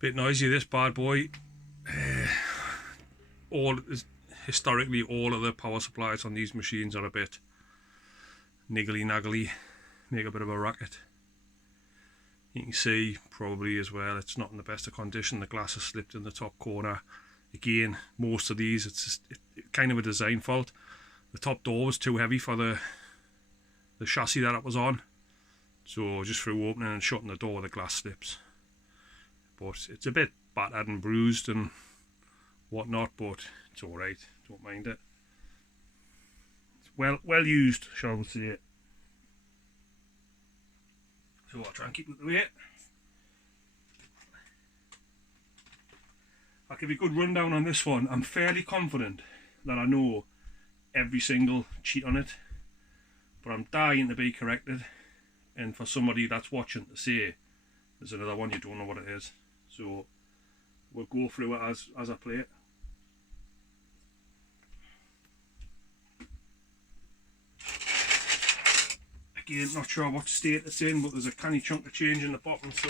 Bit noisy, this bad boy. Historically, all of the power supplies on these machines are a bit niggly naggly, make a bit of a racket. You can see probably as well it's not in the best of condition. The glass has slipped in the top corner. Again, most of these it's just kind of a design fault. The top door was too heavy for the chassis that it was on, so just through opening and shutting the door the glass slips. But it's a bit battered and bruised and whatnot, but it's alright, don't mind it. It's well used, shall we say it. So I'll try and keep it the way. I'll give you a good rundown on this one. I'm fairly confident that I know every single cheat on it, but I'm dying to be corrected, and for somebody that's watching to say there's another one you don't know what it is. So we'll go through it as I play it. Again, not sure what state it's in, but there's a canny chunk of change in the bottom, so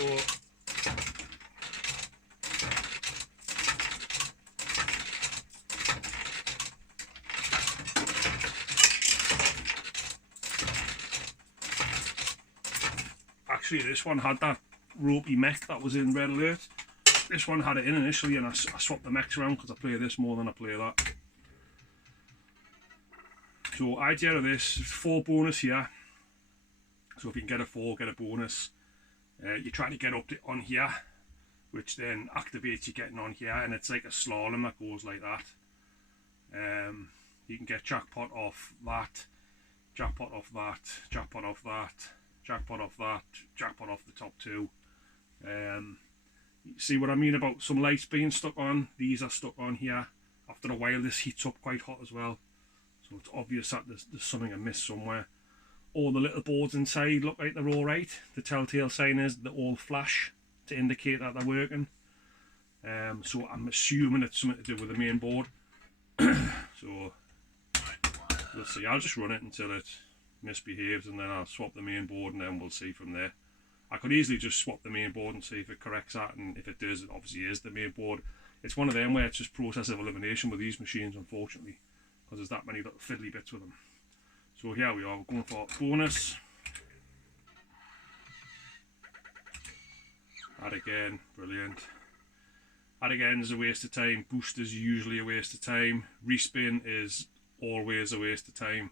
actually this one had that ropey mech that was in Red Alert. This one had it in initially, and I swapped the mechs around because I play this more than I play that. So idea of this, 4 bonus here. So if you can get a 4, get a bonus. You try to get up to on here, which then activates you getting on here, and it's like a slalom that goes like that. You can get jackpot off that, jackpot off that, jackpot off that, jackpot off that, jackpot off the top 2. You see what I mean about some lights being stuck on? These are stuck on here. After a while this heats up quite hot as well, so it's obvious that there's something amiss somewhere. All the little boards inside look like they're alright. The telltale sign is they all flash to indicate that they're working. So I'm assuming it's something to do with the main board. So we'll see. I'll just run it until it misbehaves, and then I'll swap the main board, and then we'll see from there. I could easily just swap the main board and see if it corrects that, and if it does, it obviously is the main board. It's one of them where it's just process of elimination with these machines, unfortunately, because there's that many little fiddly bits with them. So here we are, we're going for bonus. Add again, brilliant. Add again is a waste of time. Boost is usually a waste of time. Respin is always a waste of time.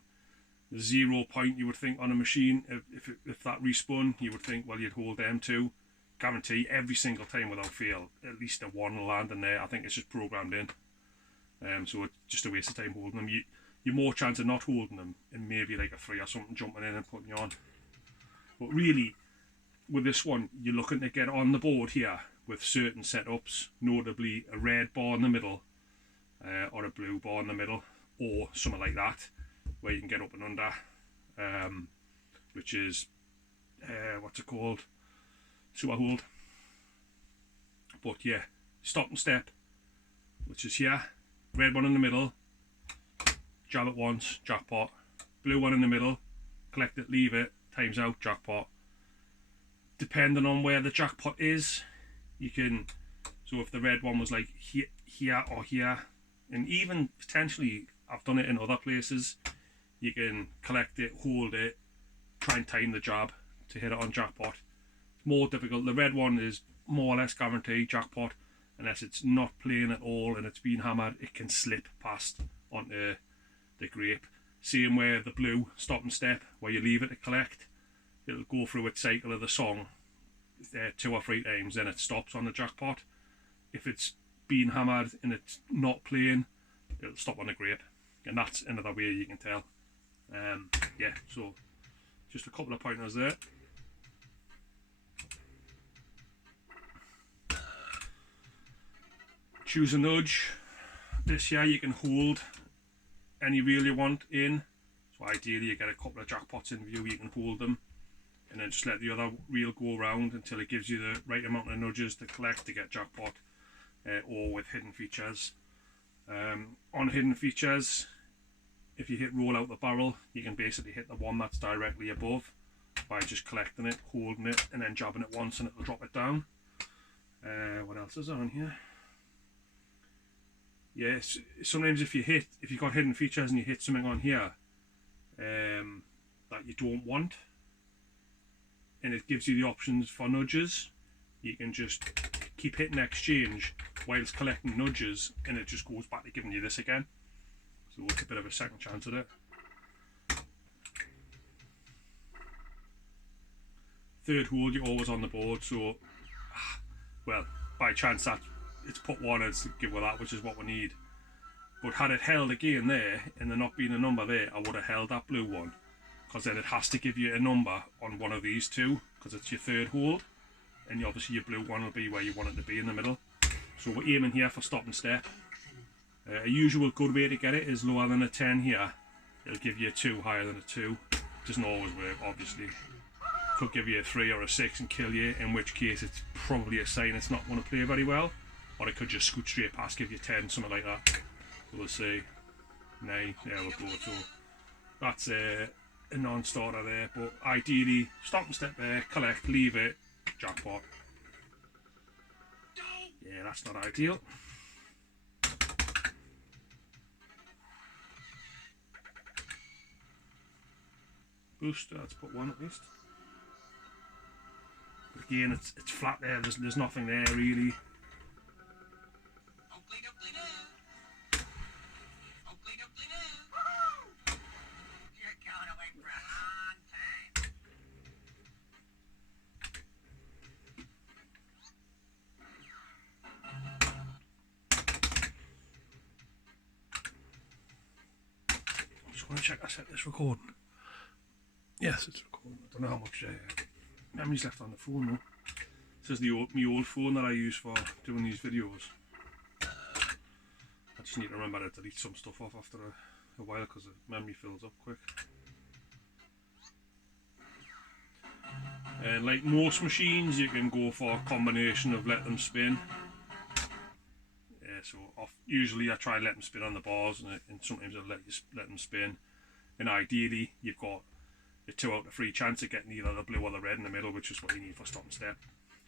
0 point you would think on a machine, if that respun, you would think, well, you'd hold M2. Guarantee every single time without fail, at least a 1 will land in there. I think it's just programmed in. So it's just a waste of time holding them. You're more chance of not holding them, and maybe like a 3 or something jumping in and putting you on. But really, with this one, you're looking to get on the board here with certain setups, notably a red bar in the middle, or a blue bar in the middle, or something like that, where you can get up and under, which is, what's it called? Sewer hold. But yeah, stop and step, which is here, red one in the middle, jab it once, jackpot. Blue one in the middle, collect it, leave it, times out, jackpot. Depending on where the jackpot is, you can, so if the red one was like here or here, and even potentially, I've done it in other places, you can collect it, hold it, try and time the jab to hit it on jackpot. It's more difficult. The red one is more or less guaranteed jackpot, unless it's not playing at all and it's being hammered, it can slip past onto the grape. Same where the blue, stop and step, where you leave it to collect, it'll go through its cycle of the song 2 or 3 times, then it stops on the jackpot. If it's being hammered and it's not playing, it'll stop on the grape, and that's another way you can tell. Yeah, so just a couple of pointers there. Choose a nudge. This here you can hold any reel you want in, so ideally you get a couple of jackpots in view, you can hold them, and then just let the other reel go around until it gives you the right amount of nudges to collect to get jackpot, or with hidden features. On hidden features, if you hit roll out the barrel, you can basically hit the one that's directly above by just collecting it, holding it, and then jabbing it once, and it'll drop it down. What else is on here? Yes, sometimes if you've got hidden features and you hit something on here that you don't want, and it gives you the options for nudges, you can just keep hitting exchange whilst collecting nudges, and it just goes back to giving you this again. So it's a bit of a second chance at it. Third hold, you're always on the board, so well, by chance that it's put one as to give with that, which is what we need. But had it held again there and there not being a number there, I would have held that blue one, because then it has to give you a number on one of these two, because it's your third hold, and obviously your blue one will be where you want it to be in the middle. So we're aiming here for stop and step. A usual good way to get it is lower than a 10 here. It'll give you a 2 higher than a 2. Doesn't always work, obviously. Could give you a 3 or a 6 and kill you, in which case it's probably a sign it's not going to play very well. Or it could just scoot straight past, give you 10, something like that. We'll see. 9, there we go. So that's a non-starter there, but ideally stop and step there, collect, leave it, jackpot. Yeah, that's not ideal. Booster, let's put one at least. But again, it's flat there, there's nothing there really. I'm just going to check I set this recording. Yes, it's recording. I don't know how much memory's left on the phone though. This is my old phone that I use for doing these videos. I just need to remember to delete some stuff off after a while because the memory fills up quick. And like most machines, you can go for a combination of let them spin. Yeah, so usually I try and let them spin on the bars, and sometimes I'll let them spin. And ideally, you've got a 2 out of 3 chance of getting either the blue or the red in the middle, which is what you need for stop and step.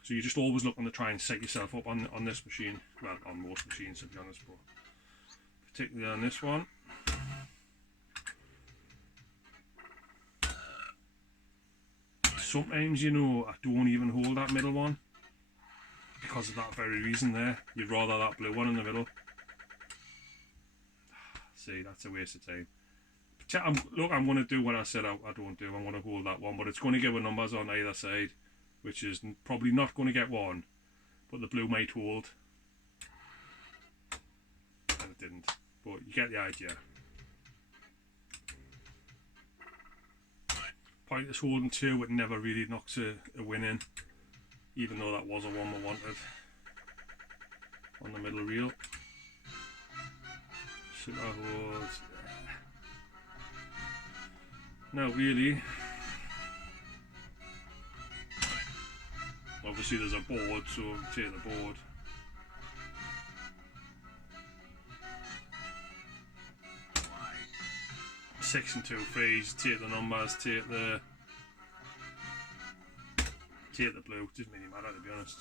So you're just always looking to try and set yourself up on this machine. Well, on most machines to be honest, but particularly on this one. Sometimes, you know, I don't even hold that middle one because of that very reason there. You'd rather that blue one in the middle. See, that's a waste of time. Look, I'm going to do what I said I don't do. I'm going to hold that one, but it's going to give a numbers on either side, which is probably not going to get one, but the blue might hold. And it didn't, but you get the idea. Pointless holding 2, it never really knocks a win in, even though that was a one we wanted on the middle reel. Super holds. No, really. Obviously there's a board, so take the board. Six and 2 threes, take the numbers, take the blue, doesn't really matter to be honest.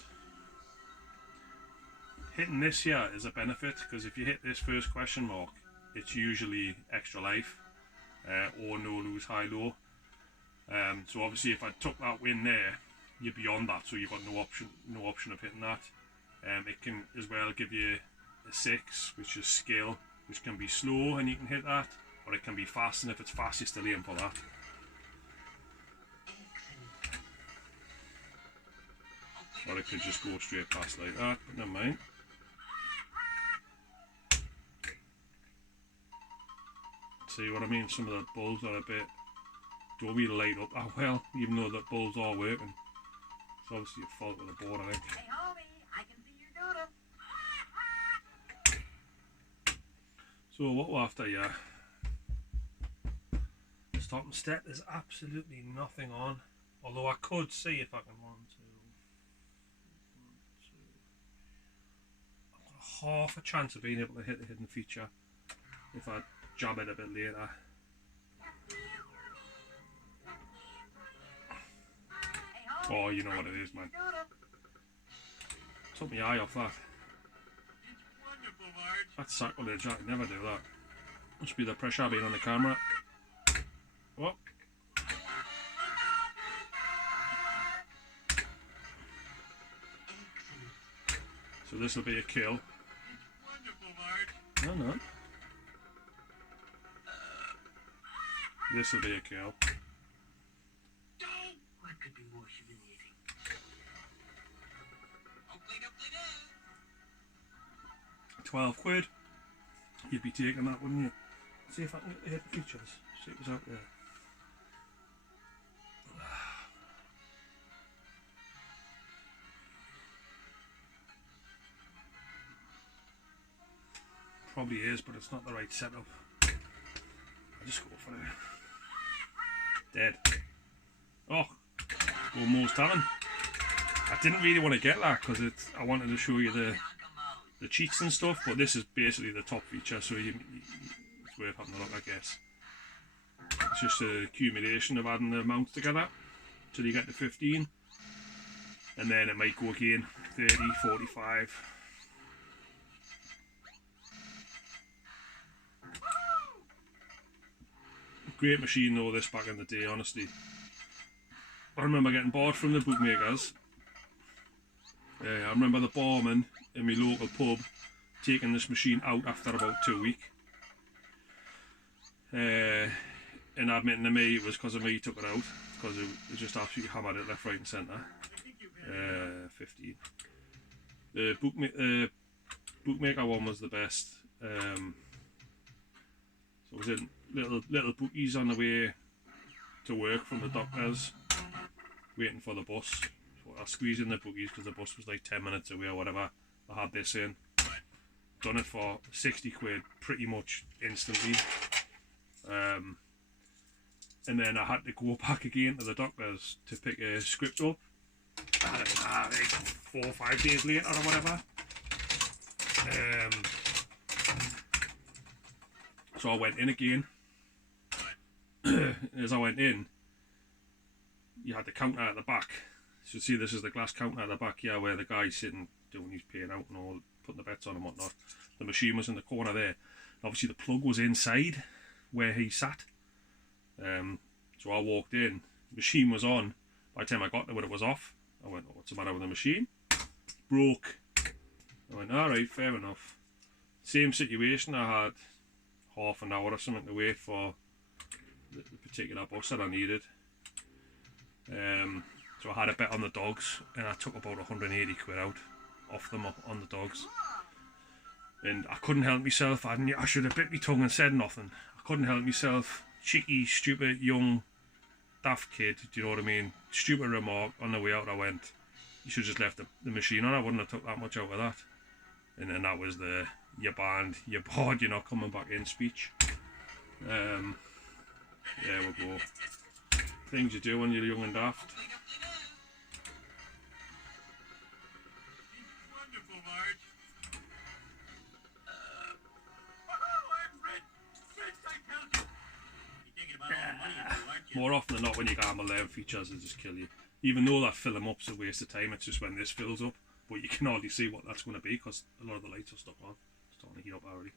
Hitting this here is a benefit, because if you hit this first question mark, it's usually extra life, or no lose high low. So obviously if I took that win there, you're beyond that, so you've got no option of hitting that. It can as well give you a 6, which is skill, which can be slow and you can hit that, or it can be fast, and if it's fast, you still aim for that. Or it could just go straight past like that, but never mind. See what I mean? Some of the bulbs are a bit, don't really light up that well, even though the bulbs are working. It's obviously a fault with the board, I think. Hey homie, I can see your doodle. So what we're after here, stop and step, there's absolutely nothing on. Although I could see if I can 1, 2, 1, 2. I've got half a chance of being able to hit the hidden feature if I jab it a bit later. Oh, you know what it is, man. Took my eye off that. It's wonderful, Marge. That's sacrilege, I could never do that. Must be the pressure being on the camera. Oh. So this will be a kill. It's wonderful, Marge. No, no. This will be a kill. What could be more humiliating? 12 quid. You'd be taking that, wouldn't you? See if I can get the hidden features. See what's out there. Probably is, but it's not the right setup. I'll just go for it. Dead. Oh, almost talent. I didn't really want to get that because I wanted to show you the cheats and stuff, but this is basically the top feature, so it's worth having a look, I guess. It's just an accumulation of adding the amounts together till you get to 15, and then it might go again 30, 45. Great machine though, this back in the day, honestly. I remember getting bored from the bookmakers. I remember the barman in my local pub taking this machine out after about 2 weeks. And admitting to me it was because of me he took it out, because it just absolutely hammered it left, right and centre. 15. The bookmaker one was the best. So it was in little bookies on the way to work from the doctors, waiting for the bus. So I squeezed in the bookies because the bus was like 10 minutes away or whatever. I had this in. Done it for 60 quid pretty much instantly. And then I had to go back again to the doctors to pick a script up. Like 4 or 5 days later or whatever. So I went in again. As I went in, you had the counter at the back. So see, this is the glass counter at the back here where the guy's sitting doing his paying out and all, putting the bets on and whatnot. The machine was in the corner there. Obviously the plug was inside where he sat. So I walked in, the machine was on. By the time I got there, it was off. I went, oh, what's the matter with the machine? Broke. I went, alright, fair enough. Same situation, I had half an hour or something to wait for the particular bus that I needed. So I had a bet on the dogs and I took about 180 quid out off them on the dogs. And I couldn't help myself. I should have bit my tongue and said nothing. I couldn't help myself. Cheeky, stupid, young, daft kid, do you know what I mean? Stupid remark. On the way out I went, you should have just left the machine on. I wouldn't have took that much out of that. And then that was the, you're banned, you're bored, you're not coming back in speech. Yeah, we'll go. Things you do when you're young and daft. More often than not, when you gamble, them features will just kill you. Even though that fill them up's a waste of time, it's just when this fills up. But you can hardly see what that's going to be because a lot of the lights are stuck on. It's starting to heat up already.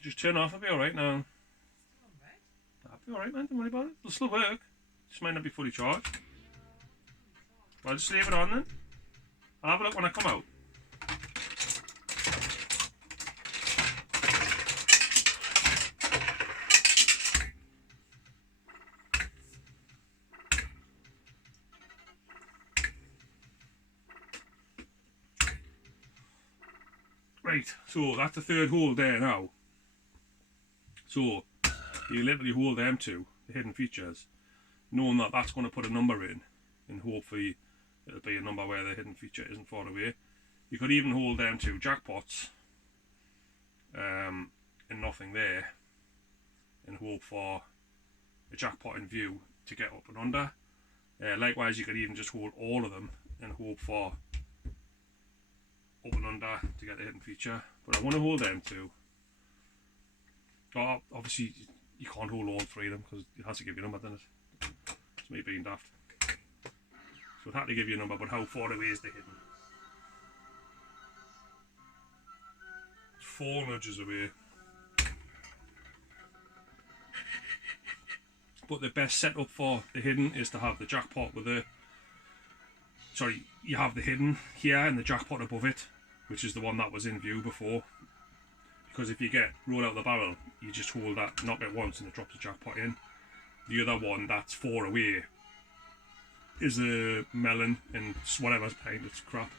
Just turn off, it'll be alright now. That'll be alright, man, don't worry about it. It'll still work. Just might not be fully charged. Well, just leave it on then. I'll have a look when I come out. Right, so that's the third hole there now. So you literally hold them two, the hidden features, knowing that that's going to put a number in, and hopefully it'll be a number where the hidden feature isn't far away. You could even hold them two jackpots and nothing there, and hope for a jackpot in view to get up and under. Likewise, you could even just hold all of them and hope for up and under to get the hidden feature. But I want to hold them two Obviously, you can't hold all three of them because it has to give you a number, doesn't it? It's me being daft. So it had to give you a number, but how far away is the hidden? It's 4 nudges away. But the best setup for the hidden is to have the jackpot with the... Sorry, you have the hidden here and the jackpot above it, which is the one that was in view before. Because if you get roll out the barrel, you just hold that, knock it once and it drops the jackpot in. The other one that's 4 away is a melon and whatever's behind it's crap.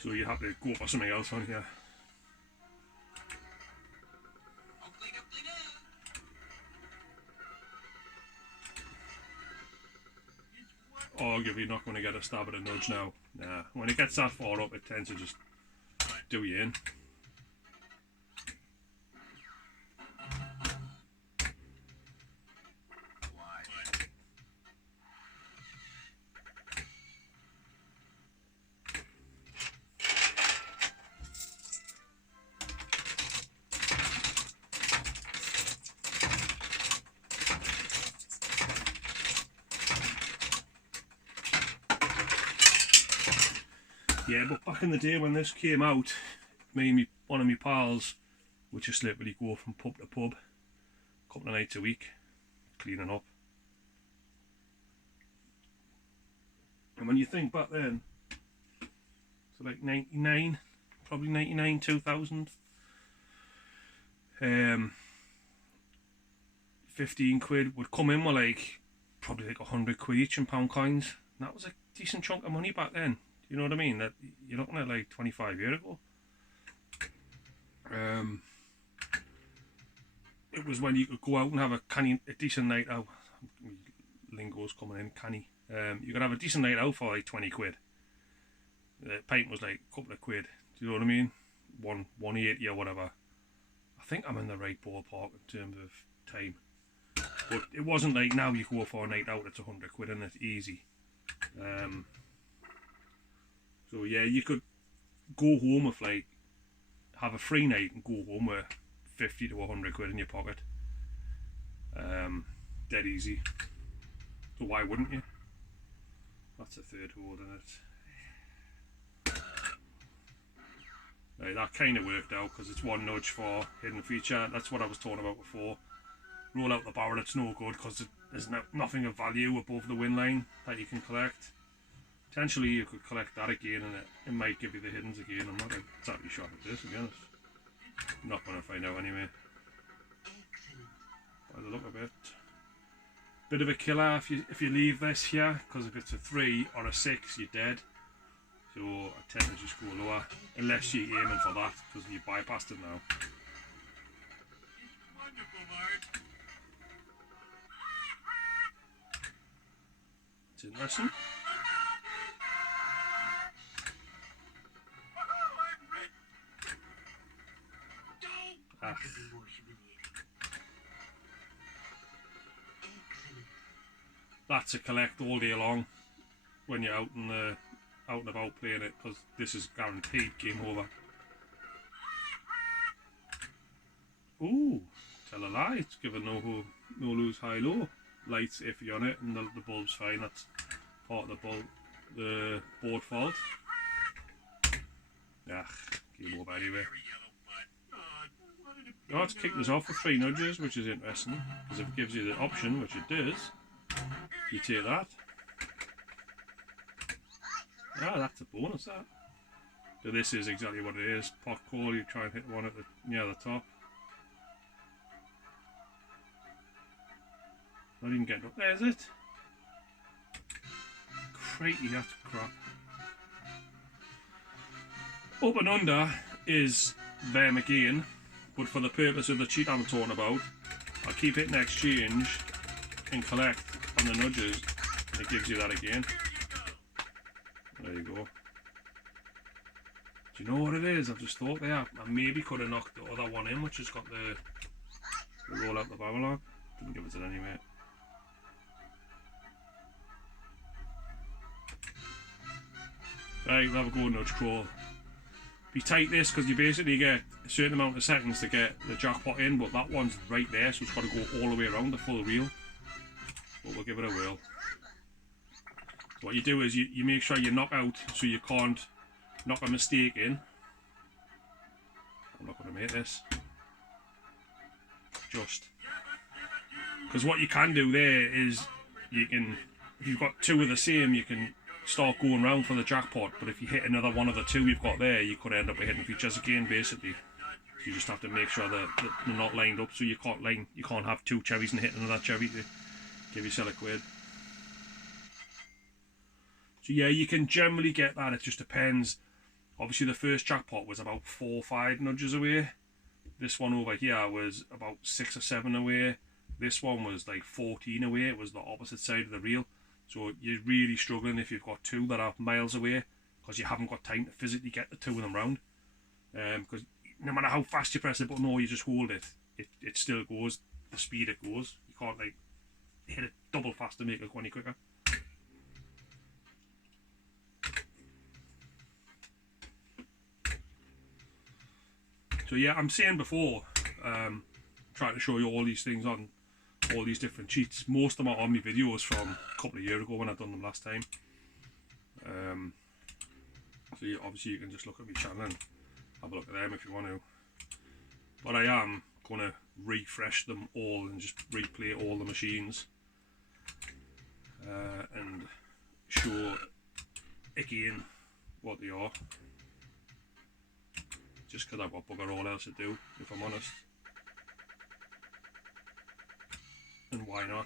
So you have to go for something else on here. Arguably not going to get a stab at a nudge now. Nah, when it gets that far up, it tends to just do you in. Yeah, but back in the day when this came out, me and one of my pals would just literally go from pub to pub, a couple of nights a week, cleaning up. And when you think back then, so like 99, probably 99, 2000, 15 quid would come in with like, probably like 100 quid each in pound coins. And that was a decent chunk of money back then. You know what I mean? That you're looking at like 25 years ago. It was when you could go out and have a decent night out. Lingo's coming in, canny. You could have a decent night out for like 20 quid. The pint was like a couple of quid. Do you know what I mean? 180 or whatever. I think I'm in the right ballpark in terms of time. But it wasn't like now you go for a night out, it's 100 quid and it's easy. So yeah, you could go home with like, have a free night and go home with 50 to 100 quid in your pocket. Dead easy. So why wouldn't you? That's a third hole in it. Right, that kind of worked out because it's 1 nudge for hidden feature. That's what I was talking about before. Roll out the barrel, it's no good because there's nothing of value above the win line that you can collect. Potentially you could collect that again and it might give you the hiddens again. I'm not exactly sure if it is, to be honest. I'm not going to find out anyway. By the look of it. Bit of a killer if you leave this here, because if it's a 3 or a 6 you're dead. So I tend to just go lower, unless you're aiming for that, because you bypassed it now. It's wonderful, Art. It's interesting. Ah. That's a collect all day long when you're out and about playing it, because this is guaranteed game over. Ooh, tell a lie, it's given no lose high low. Lights iffy on it and the bulb's fine, that's part of the board fault. Yeah, game over anyway. Oh, it's kicked us off with 3 nudges, which is interesting, because if it gives you the option, which it does, you take that. Ah, that's a bonus, that. So this is exactly what it is. Pot call, you try and hit one at near the top. Not even getting up there, is it? Crikey, that's crap. Up and under is them again, but for the purpose of the cheat I'm talking about, I'll keep hitting exchange and collect on the nudges, and it gives you that again. There you go. Do you know what it is? I've just thought there. I maybe could have knocked the other one in, which has got the roll out the barrel on. Didn't give it to anyway. Right, we'll have a go nudge crawl. be tight this, because you basically get a certain amount of seconds to get the jackpot in, but that one's right there, so it's got to go all the way around the full reel. But we'll give it a whirl. So what you do is you make sure you knock out so you can't knock a mistake in. I'm not going to make this. Just. Because what you can do there is you can, if you've got two of the same, you can start going round for the jackpot, but if you hit another one of the two you've got there, you could end up with hidden features again, basically. So you just have to make sure that they're not lined up, so you can't have two cherries and hit another cherry to give yourself a quid. So yeah, you can generally get that, it just depends. Obviously the first jackpot was about 4 or 5 nudges away. This one over here was about 6 or 7 away. This one was like 14 away, it was the opposite side of the reel. So you're really struggling if you've got two that are miles away, because you haven't got time to physically get the two of them round. Because no matter how fast you press the button or you just hold it, it still goes the speed it goes. You can't like hit it double fast to make it go any quicker. So yeah, I'm saying before, trying to show you all these things on all these different cheats. Most of them are on my videos from a couple of years ago when I done them last time. So obviously you can just look at my channel and have a look at them if you want to. But I am going to refresh them all and just replay all the machines and show again what they are. Just because I've got bugger all else to do, if I'm honest. And why not?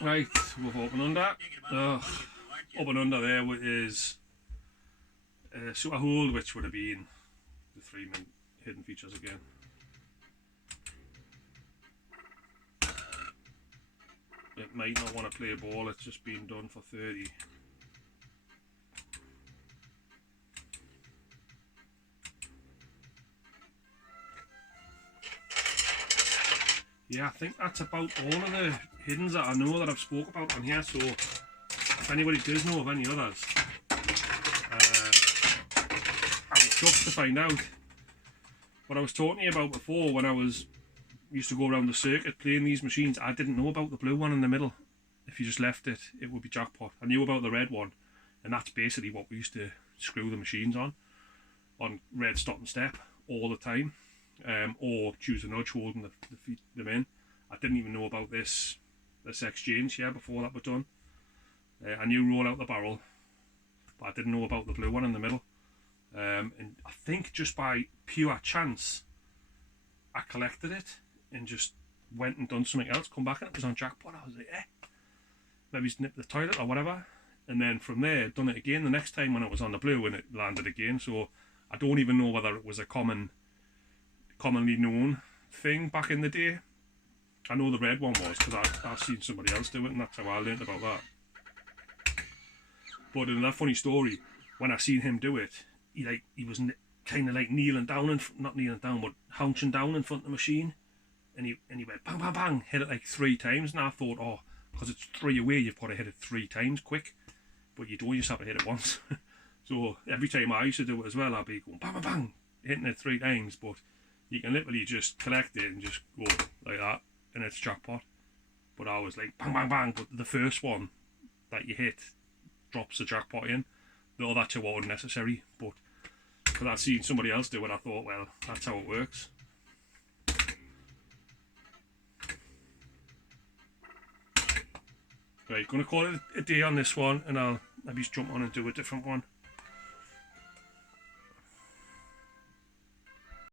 Right, we've opened under. Up and under there is sort of hold, which would have been the 3 hidden features again. It might not want to play a ball, it's just been done for 30. Yeah, I think that's about all of the hiddens that I know that I've spoke about on here, so if anybody does know of any others, I'd be chuffed to find out. What I was talking to you about before, when I used to go around the circuit playing these machines, I didn't know about the blue one in the middle. If you just left it, it would be jackpot. I knew about the red one, and that's basically what we used to screw the machines on red stop and step all the time. Or choose a nudge holding them in. I didn't even know about this exchange here before that was done. I knew roll out the barrel, but I didn't know about the blue one in the middle. And I think just by pure chance, I collected it and just went and done something else, come back and it was on jackpot. I was like, maybe nipped the toilet or whatever. And then from there, done it again the next time when it was on the blue and it landed again. So I don't even know whether it was a commonly known thing back in the day. I know the red one was, because I've seen somebody else do it, and that's how I learned about that. But in that funny story, when I seen him do it, he was kind of like kneeling down, not kneeling down, but hunching down in front of the machine, and he went bang bang bang, hit it like 3 times, and I thought, oh, because it's 3 away, you've got to hit it 3 times quick, but you don't, you just have to hit it once. So every time I used to do it as well, I'd be going bang bang bang, hitting it 3 times, but you can literally just collect it and just go like that, and it's jackpot. But I was like bang bang bang, but the first one that you hit drops the jackpot in. The other 2 are unnecessary, but because I'd seen somebody else do it, I thought, well, that's how it works. Right, gonna call it a day on this one, and I'll maybe jump on and do a different one.